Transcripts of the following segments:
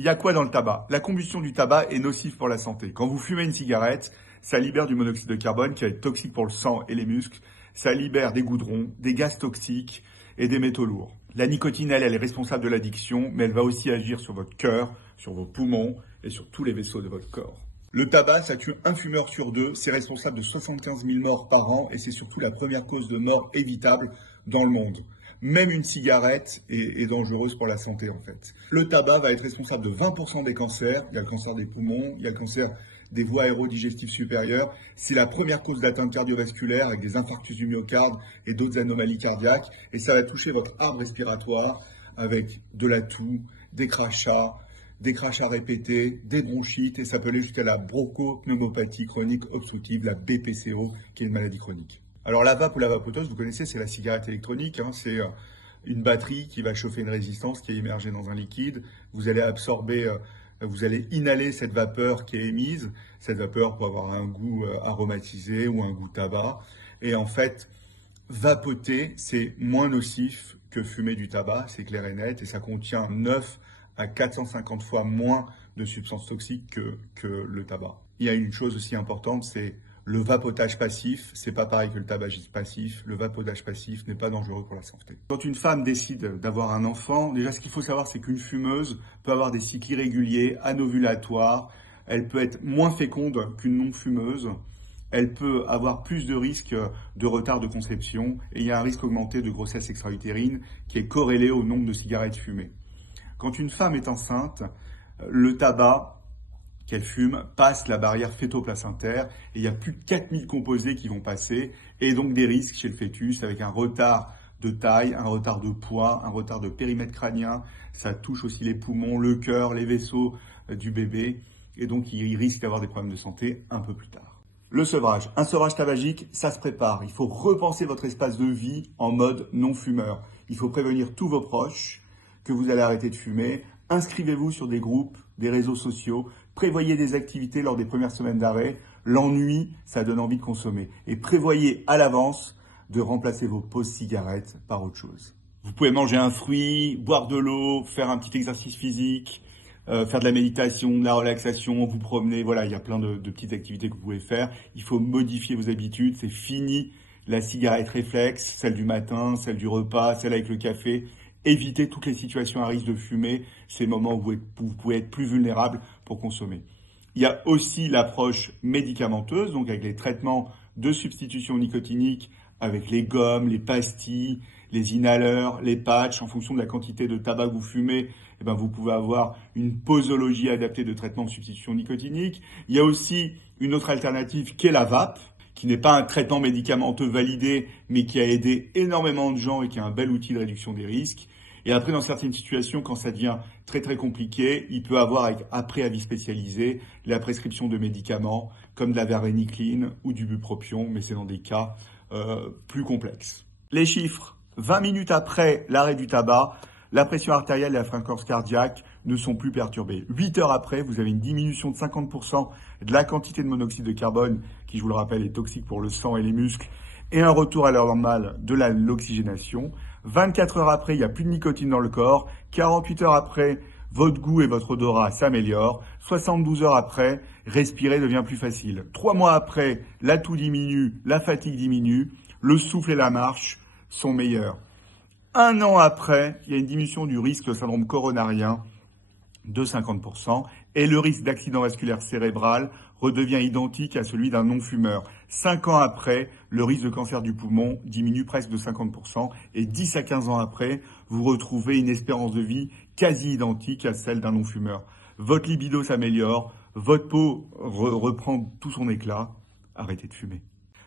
Il y a quoi dans le tabac? La combustion du tabac est nocive pour la santé. Quand vous fumez une cigarette, ça libère du monoxyde de carbone qui va être toxique pour le sang et les muscles. Ça libère des goudrons, des gaz toxiques et des métaux lourds. La nicotine, elle est responsable de l'addiction, mais elle va aussi agir sur votre cœur, sur vos poumons et sur tous les vaisseaux de votre corps. Le tabac, ça tue un fumeur sur deux, c'est responsable de 75 000 morts par an et c'est surtout la première cause de mort évitable dans le monde. Même une cigarette est dangereuse pour la santé en fait. Le tabac va être responsable de 20% des cancers. Il y a le cancer des poumons, il y a le cancer des voies aérodigestives supérieures. C'est la première cause d'atteinte cardiovasculaire avec des infarctus du myocarde et d'autres anomalies cardiaques. Et ça va toucher votre arbre respiratoire avec de la toux, des crachats répétés, des bronchites et ça peut aller jusqu'à la bronchopneumopathie chronique obstructive, la BPCO, qui est une maladie chronique. Alors la vape ou la vapotose, vous connaissez, c'est la cigarette électronique, c'est une batterie qui va chauffer une résistance qui est immergée dans un liquide. Vous allez absorber, vous allez inhaler cette vapeur qui est émise. Cette vapeur peut avoir un goût aromatisé ou un goût tabac. Et en fait, vapoter, c'est moins nocif que fumer du tabac, c'est clair et net, et ça contient 9 à 450 fois moins de substances toxiques que le tabac. Il y a une chose aussi importante, c'est le vapotage passif. C'est pas pareil que le tabagisme passif. Le vapotage passif n'est pas dangereux pour la santé. Quand une femme décide d'avoir un enfant, déjà ce qu'il faut savoir, c'est qu'une fumeuse peut avoir des cycles irréguliers, anovulatoires. Elle peut être moins féconde qu'une non-fumeuse. Elle peut avoir plus de risques de retard de conception et il y a un risque augmenté de grossesse extra-utérine qui est corrélé au nombre de cigarettes fumées. Quand une femme est enceinte, le tabac qu'elle fume passe la barrière fœto-placentaire et il y a plus de 4000 composés qui vont passer et donc des risques chez le fœtus avec un retard de taille, un retard de poids, un retard de périmètre crânien. Ça touche aussi les poumons, le cœur, les vaisseaux du bébé et donc il risque d'avoir des problèmes de santé un peu plus tard. Le sevrage. Un sevrage tabagique, ça se prépare. Il faut repenser votre espace de vie en mode non-fumeur. Il faut prévenir tous vos proches que vous allez arrêter de fumer. Inscrivez-vous sur des groupes, des réseaux sociaux. Prévoyez des activités lors des premières semaines d'arrêt. L'ennui, ça donne envie de consommer. Et prévoyez à l'avance de remplacer vos pauses cigarettes par autre chose. Vous pouvez manger un fruit, boire de l'eau, faire un petit exercice physique, faire de la méditation, de la relaxation, vous promener. Voilà, il y a plein de petites activités que vous pouvez faire. Il faut modifier vos habitudes. C'est fini la cigarette réflexe, celle du matin, celle du repas, celle avec le café. Évitez toutes les situations à risque de fumer, ces moments où vous pouvez être plus vulnérable pour consommer. Il y a aussi l'approche médicamenteuse, donc avec les traitements de substitution nicotinique, avec les gommes, les pastilles, les inhaleurs, les patchs. En fonction de la quantité de tabac que vous fumez, vous pouvez avoir une posologie adaptée de traitement de substitution nicotinique. Il y a aussi une autre alternative qui est la vape, qui n'est pas un traitement médicamenteux validé, mais qui a aidé énormément de gens et qui est un bel outil de réduction des risques. Et après, dans certaines situations, quand ça devient très très compliqué, il peut avoir, après avis spécialisé, la prescription de médicaments comme de la varenicline ou du bupropion, mais c'est dans des cas plus complexes. Les chiffres, 20 minutes après l'arrêt du tabac, la pression artérielle et la fréquence cardiaque ne sont plus perturbées. 8 heures après, vous avez une diminution de 50% de la quantité de monoxyde de carbone, qui, je vous le rappelle, est toxique pour le sang et les muscles, et un retour à l'heure normale de l'oxygénation. 24 heures après, il n'y a plus de nicotine dans le corps. 48 heures après, votre goût et votre odorat s'améliorent. 72 heures après, respirer devient plus facile. 3 mois après, la toux diminue, la fatigue diminue, le souffle et la marche sont meilleurs. 1 an après, il y a une diminution du risque de syndrome coronarien de 50% et le risque d'accident vasculaire cérébral redevient identique à celui d'un non-fumeur. 5 ans après, le risque de cancer du poumon diminue presque de 50% et 10 à 15 ans après, vous retrouvez une espérance de vie quasi identique à celle d'un non-fumeur. Votre libido s'améliore, votre peau reprend tout son éclat. Arrêtez de fumer.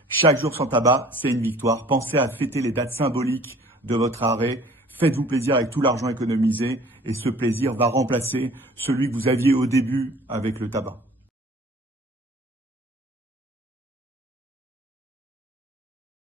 Chaque jour sans tabac, c'est une victoire. Pensez à fêter les dates symboliques de votre arrêt. Faites-vous plaisir avec tout l'argent économisé et ce plaisir va remplacer celui que vous aviez au début avec le tabac.